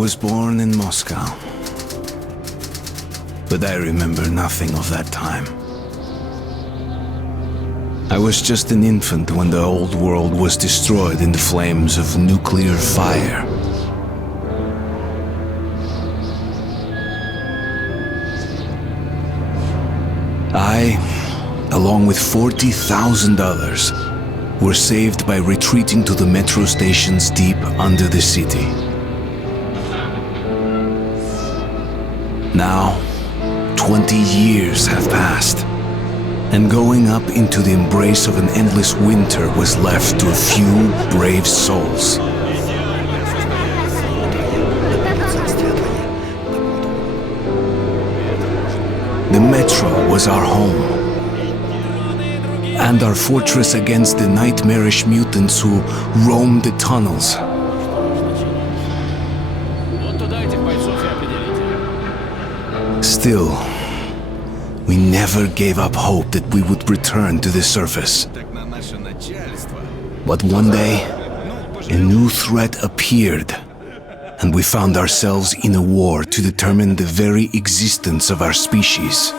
was born in Moscow, but I remember nothing of that time. I was just an infant when the old world was destroyed in the flames of nuclear fire. I, along with 40,000 others, were saved by retreating to the metro stations deep under the city. Now, 20 years have passed, and going up into the embrace of an endless winter was left to a few brave souls. The metro was our home, and our fortress against the nightmarish mutants who roamed the tunnels. Still, we never gave up hope that we would return to the surface. But one day, a new threat appeared, and we found ourselves in a war to determine the very existence of our species.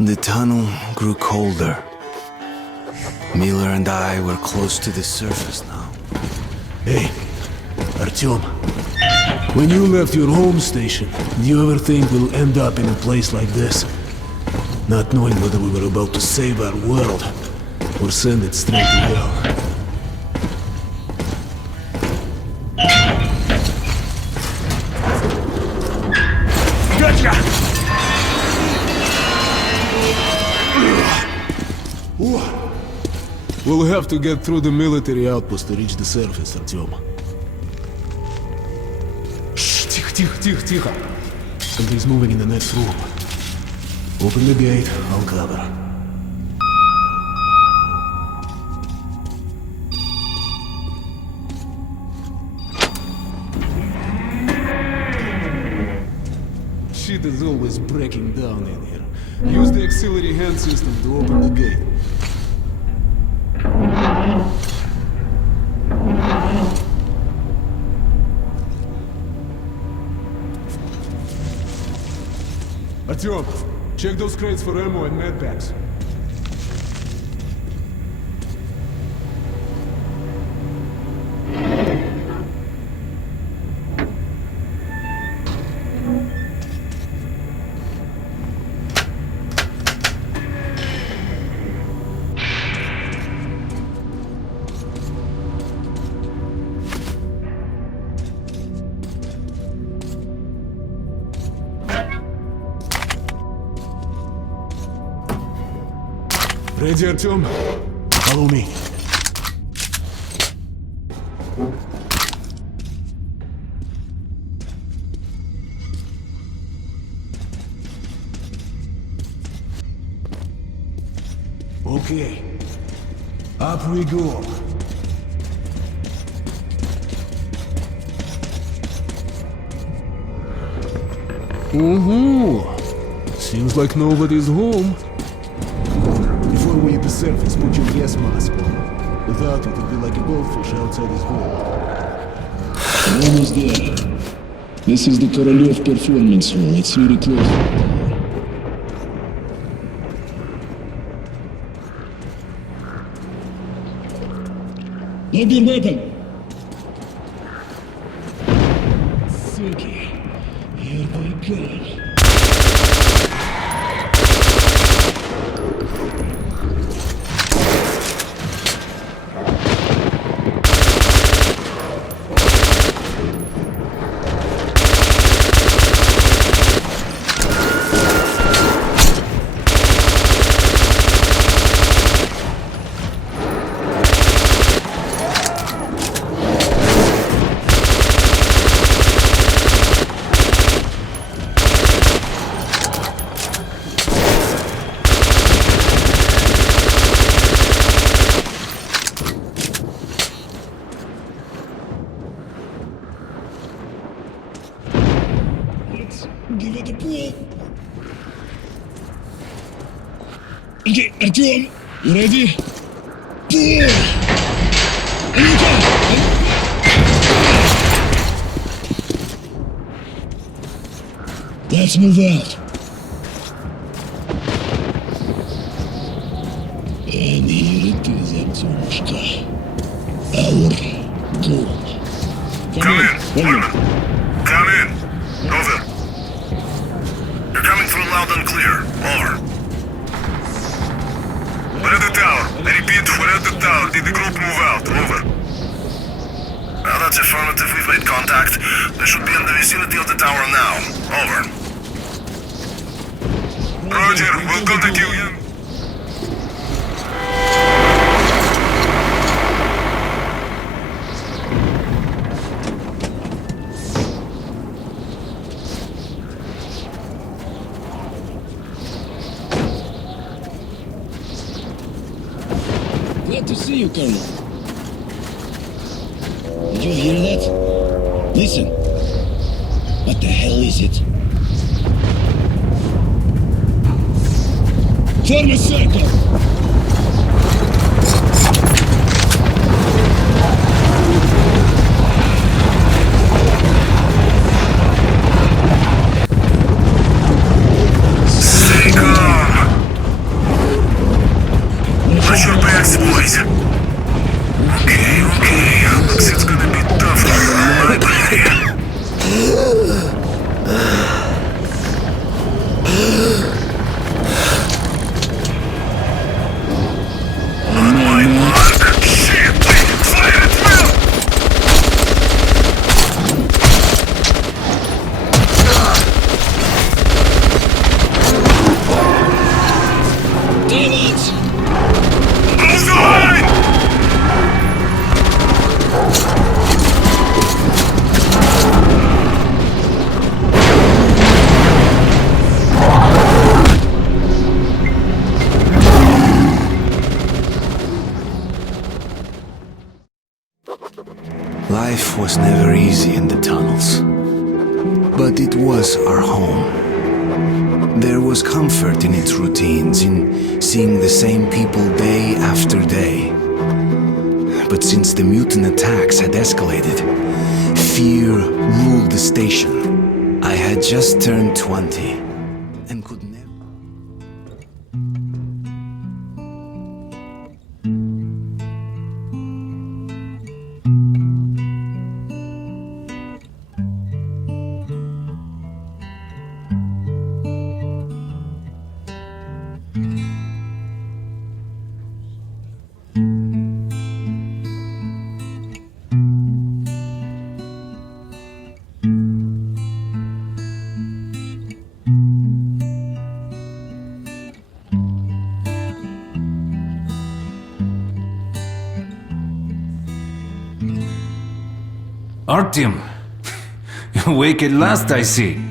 The tunnel grew colder. Miller and I were close to the surface now. Hey, Artyom. When you left your home station, do you ever think we'll end up in a place like this? Not knowing whether we were about to save our world or send it straight to hell. We'll have to get through the military outpost to reach the surface, Artyom. Shh, тихо. Something's moving in the next room. Open the gate, I'll cover. Shit is always breaking down in here. Use the auxiliary hand system to open the gate. Artyom, check those crates for ammo and medpacks. Ready, Artyom? Follow me. Okay. Up we go. Seems like nobody's home. Before we hit the surface, put your gas mask on. Without it, it'd be like a goldfish outside his hole. We're almost there. This is the Korolyev performance hall. It's really close. Load your weapon! Suki, here they come. Artyom, you ready? Pull! Anita! Let's move out. And here it is, Artyomушka. Our goal. Come in, Foreman. Come in. Over. You're coming through loud and clear. Over. We're at the tower. I repeat, we're at the tower. Did the group move out? Over. Well, that's affirmative. We've made contact. They should be in the vicinity of the tower now. Over. Roger, we'll contact you again. Glad to see you, Colonel. Did you hear that? Listen. What the hell is it? Form a circle! Stay calm. Watch your backs, boys. Okay. Looks it's gonna be tough on my buddy. On my mark. Shit! Fire at will! Damn it! Move the line! Life was never easy in the tunnels, but it was our home. There was comfort in its routines, in seeing the same people day after day. But since the mutant attacks had escalated, fear ruled the station. I had just turned 20 and could never... Artyom, you're awake at last, I see.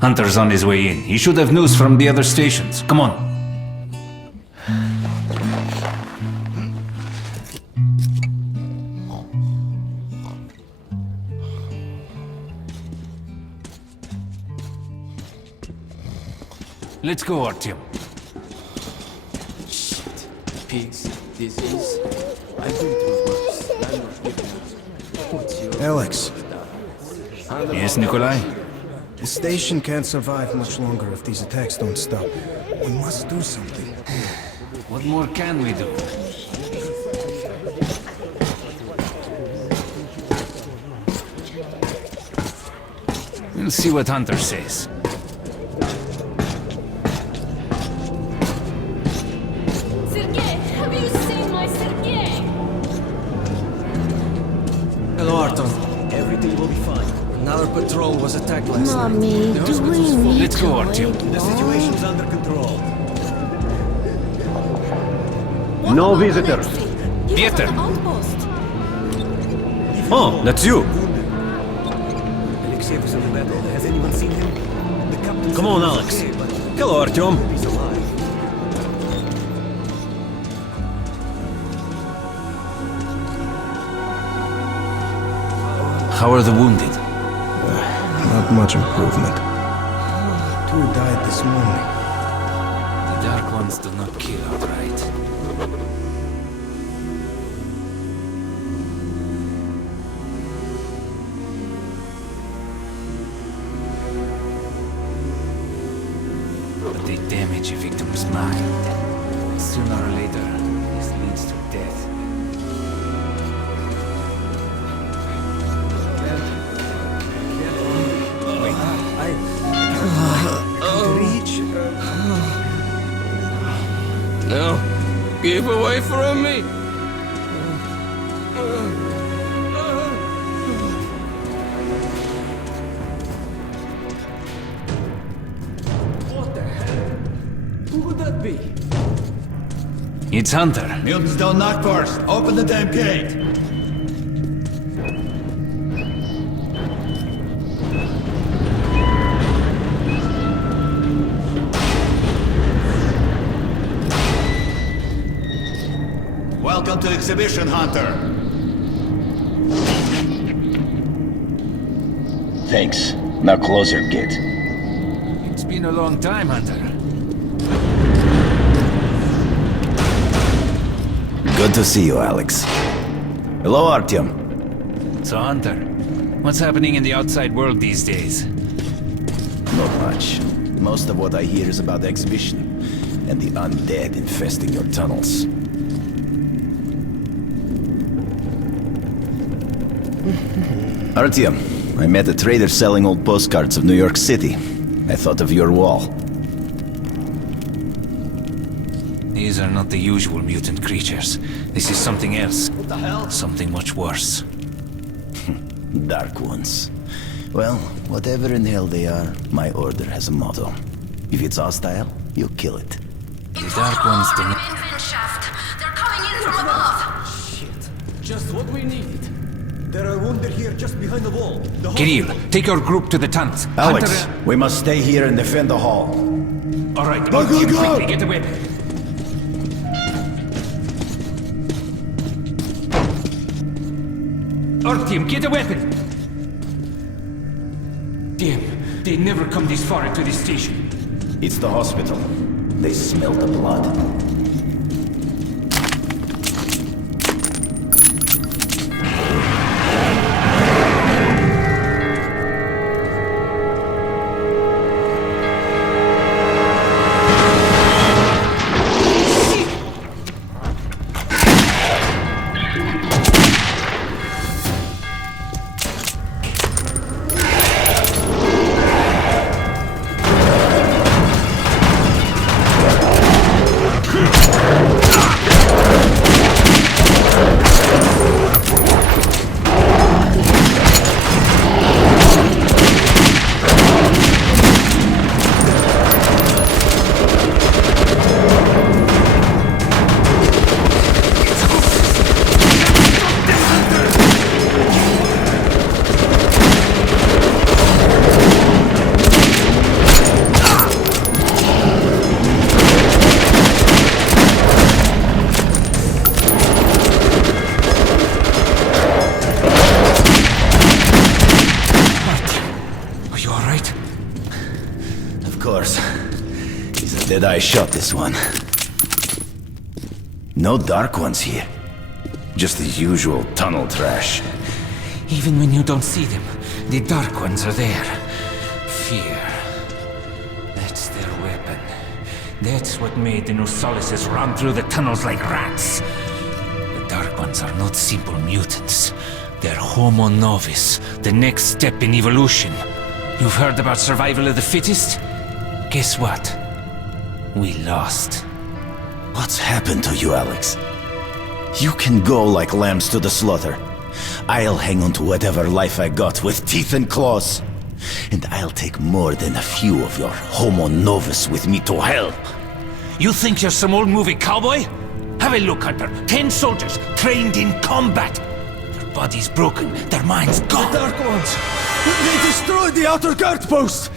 Hunter's on his way in. He should have news from the other stations. Come on. Let's go, Artyom. Pigs, disease. I've been through worse. I'm not giving up. What's your... Alex, Yes, Nikolai? the station can't survive much longer if these attacks don't stop. We must do something. What more can we do? We'll see what Hunter says. Sergei, have you seen my Sergei? Hello, Arton. Everything will be fine. Another patrol was attacked last night. Mommy, The do hospital's we full. need Let's to go, wait Artyom. The long? situation's under control. What No about visitors. Alexei? He was Peter. on the outpost. Oh, that's you. Alexei was in the battle. Has anyone seen him? The captain Come on, Alex. Hello, Artyom. He's alive. How are the wounded? Not much improvement. Two died this morning. The Dark Huns do not kill outright. But they damage a victim's mind. Sooner or later, this leads to death. No, keep away from me. What the hell? Who would that be? It's Hunter. Mutants don't knock first. Open the damn gate. Welcome to Exhibition, Hunter. Thanks. Now close your gate. It's been a long time, Hunter. Good to see you, Alex. Hello, Artyom. So, Hunter, what's happening in the outside world these days? Not much. Most of what I hear is about the exhibition and the undead infesting your tunnels. Artyom, I met a trader selling old postcards of New York City. I thought of your wall. These are not the usual mutant creatures. This is something else. What the hell? Something much worse. Dark ones. Well, whatever in hell they are, my order has a motto. If it's hostile, you kill it. The Dark Ones do not... They're coming in from above! Shit, just what we needed. There are wounded here just behind the wall. Kirill, take your group to the tunnels. Alex, Hunter... we must stay here and defend the hall. All right, Go, go, go! quickly, get a weapon. Artyom, get a weapon! Damn, they never come this far into the station. It's the hospital. They smell the blood. I shot this one. No Dark Ones here. Just the usual tunnel trash. Even when you don't see them, the Dark Ones are there. Fear. That's their weapon. That's what made the Nosalises run through the tunnels like rats. The Dark Ones are not simple mutants. They're Homo Novus, the next step in evolution. You've heard about survival of the fittest? Guess what? We lost. What's happened to you, Alex? You can go like lambs to the slaughter. I'll hang on to whatever life I got with teeth and claws. And I'll take more than a few of your Homo Novus with me to hell. You think you're some old movie cowboy? Have a look, Hunter. 10 soldiers trained in combat. Their bodies broken, their minds gone. The Dark Ones! They destroyed the outer guard post!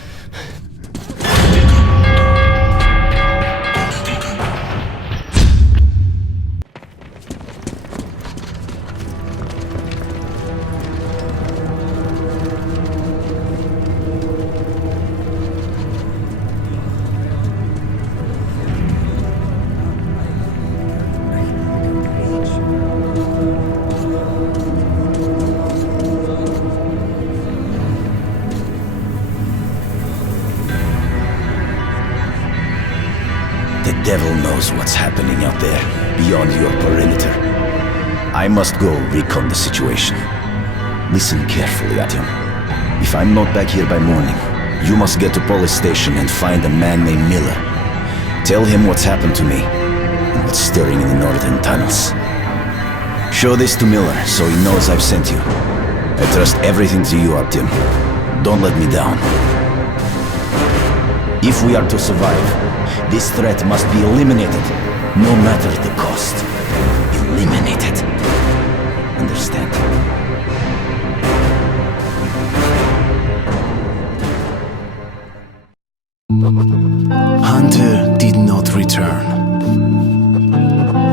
knows what's happening out there, beyond your perimeter. I must go recon the situation. Listen carefully, Artyom. If I'm not back here by morning, you must get to police station and find a man named Miller. Tell him what's happened to me, and what's stirring in the northern tunnels. Show this to Miller, so he knows I've sent you. I trust everything to you, Artyom. Don't let me down. If we are to survive, this threat must be eliminated, no matter the cost. Eliminated. Understand? Hunter did not return.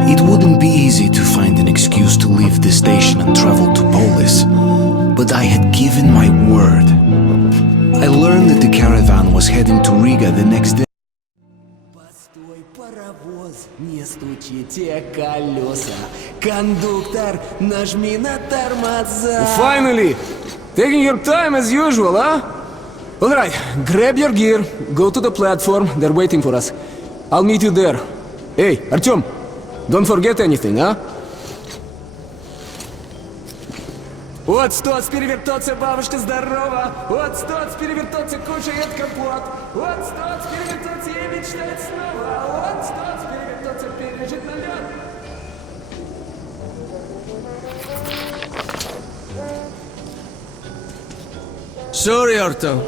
It wouldn't be easy to find an excuse to leave the station and travel to Polis, but I had given my word. I learned that the caravan was heading to Riga the next day. Постой, паровоз, не стучите колеса. Кондуктор, нажми на тормоза. Finally! Taking your time as usual, huh? Alright, grab your gear, go to the platform, they're waiting for us. I'll meet you there. Hey, Artyom, don't forget anything, huh? Вот стоц перевертоться, бабушка здорова. Вот стоц перевертоться, кушает капот. Вот стоц перевертоться, ей мечтать снова. Вот стоц перевертоться, пережить налет. Sorry, Artyom.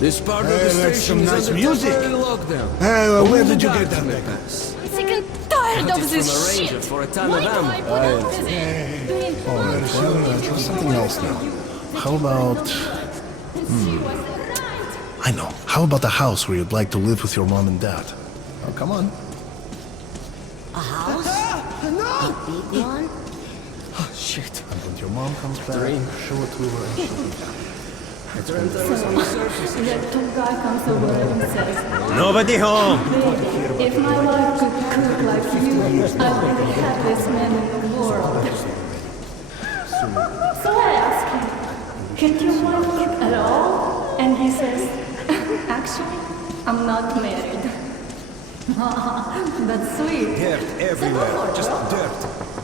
This part of the that's station some is nice under music. temporary lockdown. Hey, well, where Only did you the get that guards back? may pass. I'm sick and tired of From this a ranger shit. for a ton Why of do ammo. I put up with it? Doing Try something else now. How about... She was right. I know. How about a house where you'd like to live with your mom and dad? Oh, come on. A house? A big one? Oh, shit. And when your mom comes back, show it to her and she'll be happy. So, that two guy comes over and says, Nobody home! "Baby, if my wife could cook like you, I would be the happiest man in the world." So I ask him, "Can't your wife cook at all?" And he says, "Actually, I'm not married." That's sweet. Dirt everywhere. Just dirt.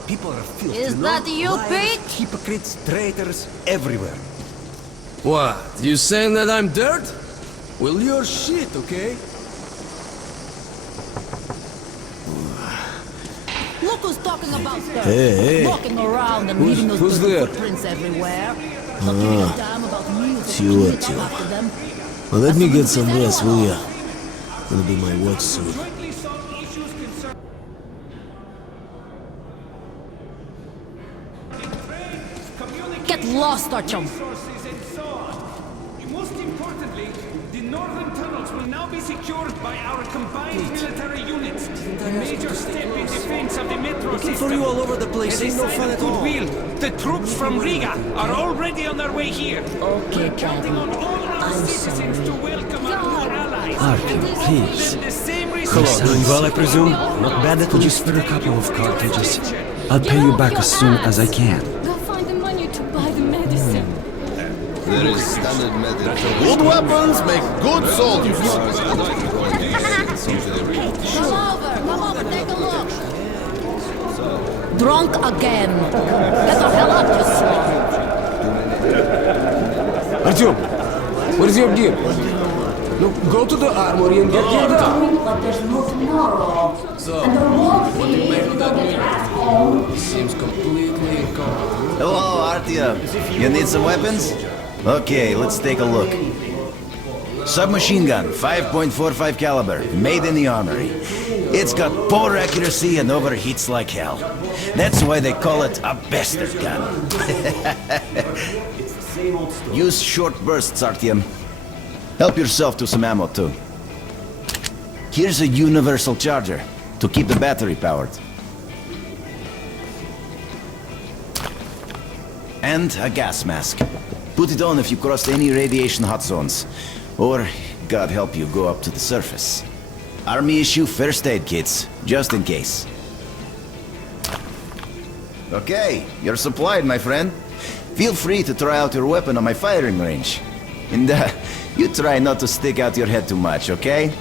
People are filthy. Is you know? that you, Liars, Pete? Hypocrites, traitors, everywhere. What? You saying that I'm dirt? Well, you're shit, okay? Look who's talking about dirt. Hey. Walking around and leaving those who's dirty there? footprints everywhere. Not giving a damn about music. You, Clean it Artyom. up after them. Well, let me get some rest, will ya? Gonna be my watch soon. Get lost, Artyom. Most importantly, the northern tunnels will now be secured by our combined military units. A major step in defense of the metro Looking system. for you all over the place. Ain't no fun at all. Goodwill. The troops from Riga are already on their way here. Okay, Counting on Captain. all our I'm citizens to sorry. welcome our new allies. Artyom, and please. them the same Hello, resources. doing well, I presume? Not bad at all. Just spare a couple of cartridges. I'll pay you back as soon as I can. Go find the money to buy the medicine. There is standard medical. Good weapons make good soldiers. Come over, take a look. Drunk again. Get the hell up, you swine. Artyom, where's your gear? Look, go to the armory and get geared up. But there's no tomorrow. So, And there won't what do you be make of that till the music? asshole. He seems completely incompetent. Hello, Artyom. You need some weapons? Okay, let's take a look. Submachine gun, 5.45 caliber, made in the armory. It's got poor accuracy and overheats like hell. That's why they call it a bastard gun. Use short bursts, Artyom. Help yourself to some ammo, too. Here's a universal charger to keep the battery powered. And a gas mask. Put it on if you cross any radiation hot zones. Or, God help you, go up to the surface. Army issue first aid kits, just in case. Okay, you're supplied, my friend. Feel free to try out your weapon on my firing range. And you try not to stick out your head too much, okay?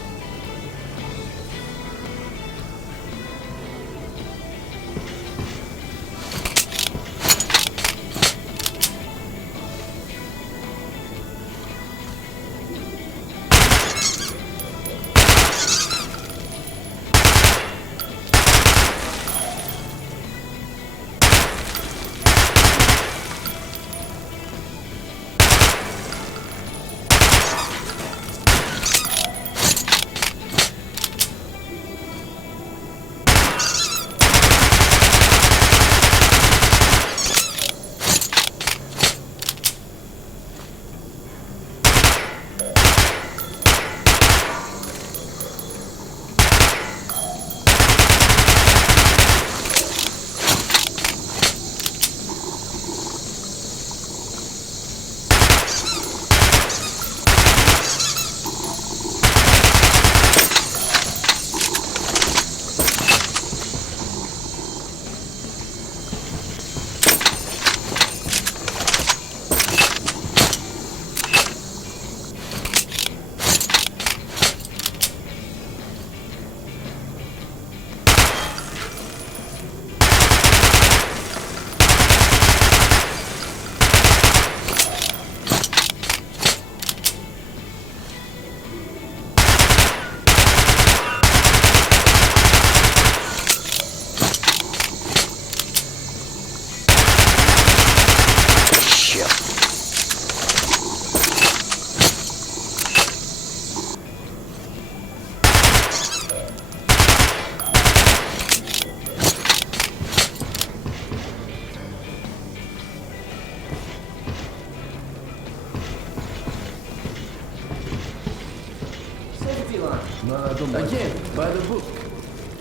Again, by the book.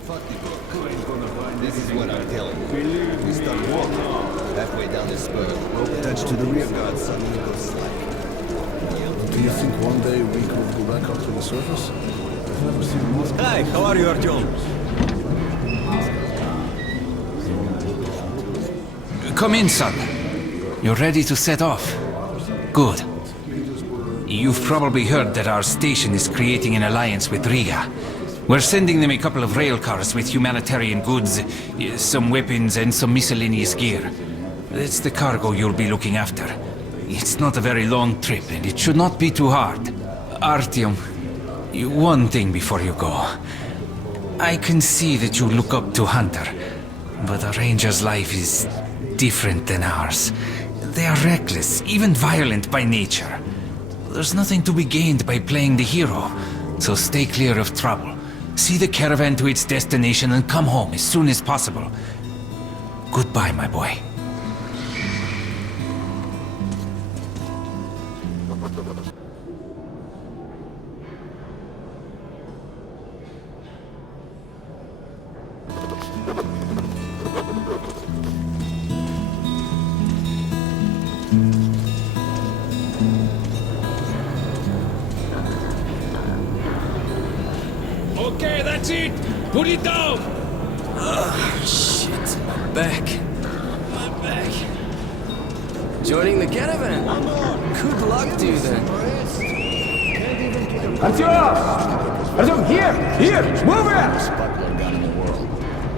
Fuck the book. This is what I'm telling you. We start walking. Halfway down this spur, rope attached to the rear guard suddenly goes slack. Do you think one day we could go back up to the surface? I've never seen more. Hi, how are you, Artyom? Come in, son. You're ready to set off? Good. You've probably heard that our station is creating an alliance with Riga. We're sending them a couple of rail cars with humanitarian goods, some weapons and some miscellaneous gear. That's the cargo you'll be looking after. It's not a very long trip and it should not be too hard. Artyom, one thing before you go. I can see that you look up to Hunter, but a ranger's life is different than ours. They are reckless, even violent by nature. There's nothing to be gained by playing the hero, so stay clear of trouble. See the caravan to its destination and come home as soon as possible. Goodbye, my boy. Okay, that's it! Put it down! Shit. Back. I'm back. Joining the caravan. Good luck to you then. Artyom, here! Move it!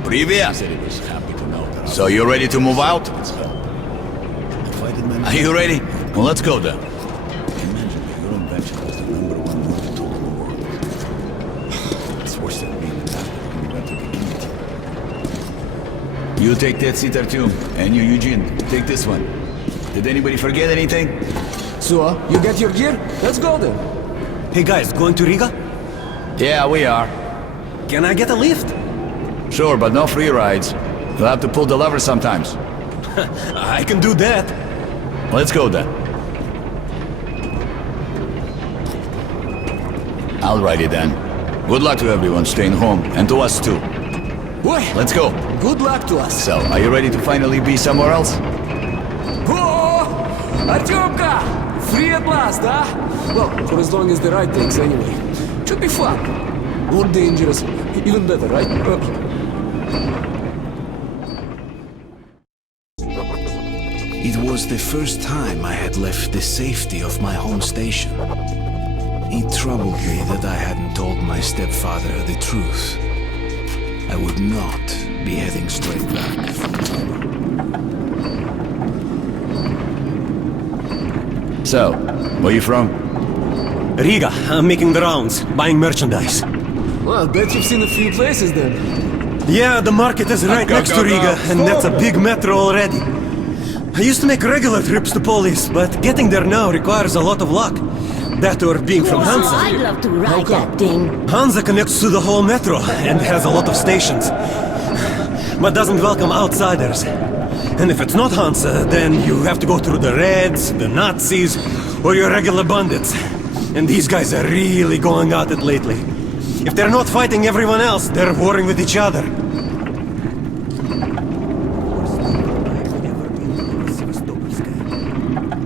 Привет! So you ready to move out? Are you ready? Well, let's go then. You take that seat, Artyom, and you, Eugene, take this one. Did anybody forget anything? So, you get your gear? Let's go then. Hey guys, going to Riga? Yeah, we are. Can I get a lift? Sure, but no free rides. You'll have to pull the lever sometimes. I can do that. Let's go then. Alrighty then. Good luck to everyone staying home, and to us too. Boy, let's go. Good luck to us. So, are you ready to finally be somewhere else? Oh! Artyomka! Free at last, huh? Well, for as long as the ride takes anyway. Should be fun. More dangerous. Even better, right? It was the first time I had left the safety of my home station. It troubled me that I hadn't told my stepfather the truth. I would not be heading straight back. So, where you from? Riga. I'm making the rounds, buying merchandise. Well, I bet you've seen a few places then. Yeah, the market is right next to Riga, and that's a big metro already. I used to make regular trips to Polis, but getting there now requires a lot of luck. That or being from Hansa. I'd love to ride that thing. Hansa connects to the whole metro and has a lot of stations, but doesn't welcome outsiders. And if it's not Hansa, then you have to go through the Reds, the Nazis, or your regular bandits. And these guys are really going at it lately. If they're not fighting everyone else, they're warring with each other.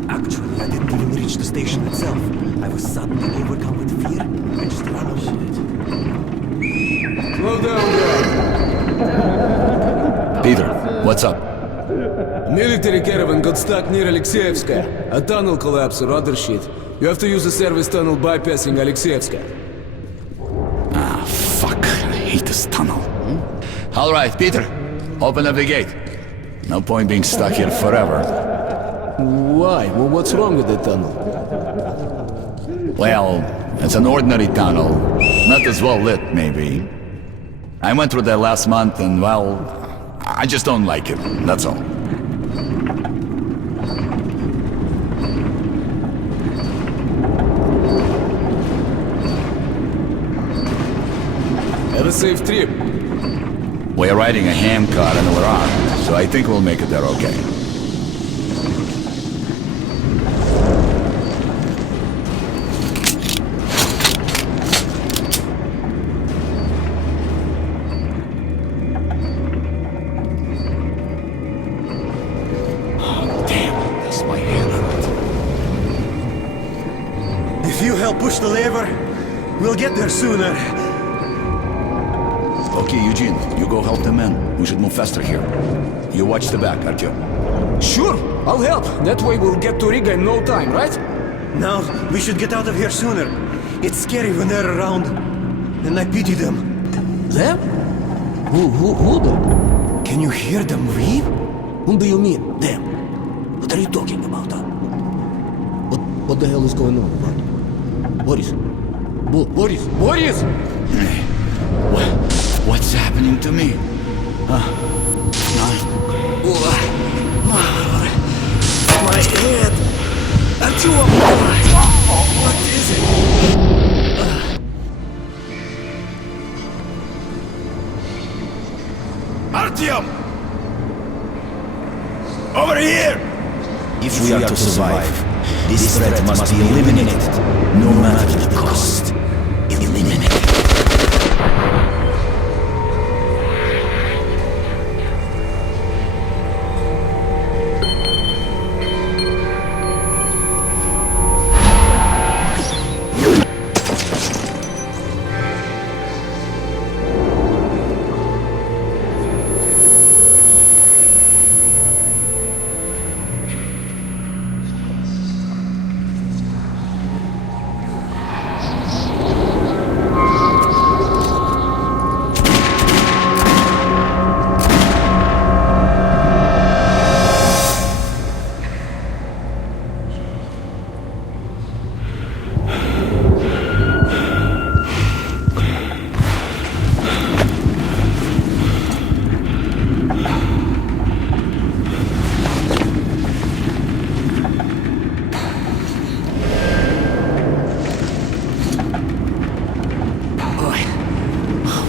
Actually, I didn't even reach the station itself. I was suddenly overcome with fear and just ran away. Slow down, guys. Peter, what's up? A military caravan got stuck near Alexeyevska. A tunnel collapsed or other shit. You have to use a service tunnel bypassing Alexeyevska. Ah, fuck. I hate this tunnel. Alright, Peter. Open up the gate. No point being stuck here forever. Why? Well, what's wrong with the tunnel? Well, it's an ordinary tunnel. Not as well lit, maybe. I went through that last month and, well, I just don't like it. That's all. Have a safe trip. We're riding a ham car and we're armed, so I think we'll make it there okay. you help push the lever, we'll get there sooner. Okay, Eugene, you go help the men. We should move faster here. You watch the back, Artyom. Sure, I'll help. That way we'll get to Riga in no time, right? Now, we should get out of here sooner. It's scary when they're around. And I pity them. Them? Who them? Can you hear them weep? Whom do you mean, them? What are you talking about, huh? What the hell is going on, what? Boris? Boris! What's happening to me? My head! Artyom! What is it? Artyom! Over here! If we are to survive, this threat must be eliminated, no matter the cost. Eliminated.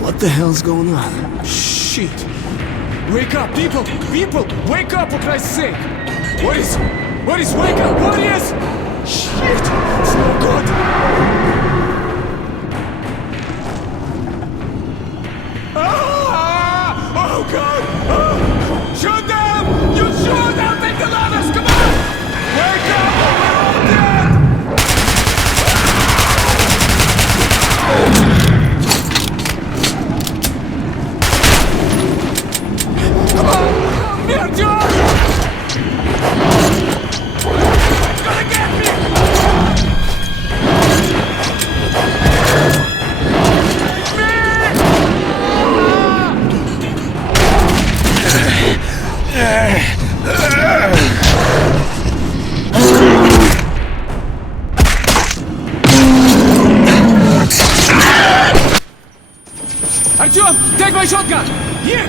What the hell's going on? Shit! Wake up, people! People! Wake up, for Christ's sake! Boris! Boris, wake up! Boris! Shit! It's no good! Ah! Oh, God! Ah! Shoot them! You shoot them! Take the ladders! Come on! Wake up! We're all dead! Come on! Near George! Gonna get me! Artyom, take my shotgun! Here!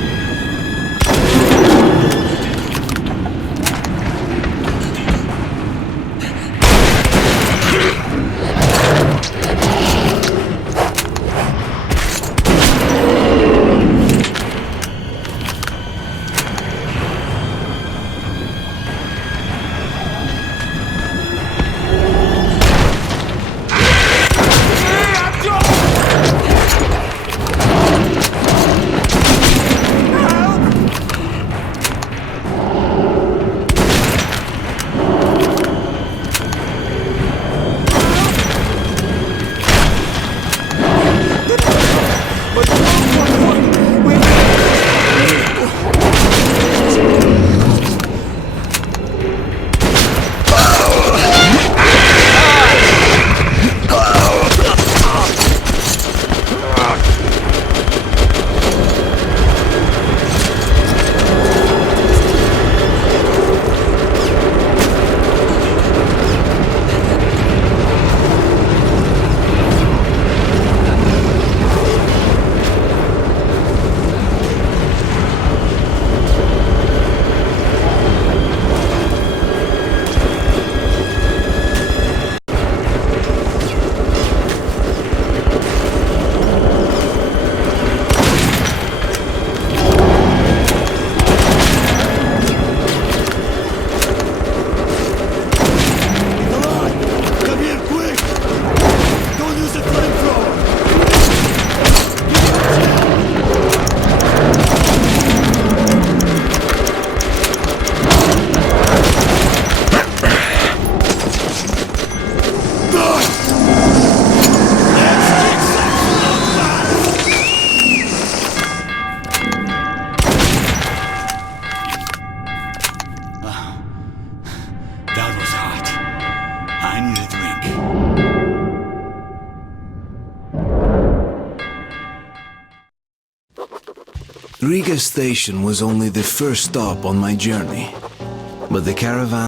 That was hot. I need a drink. Riga station was only the first stop on my journey, but the caravan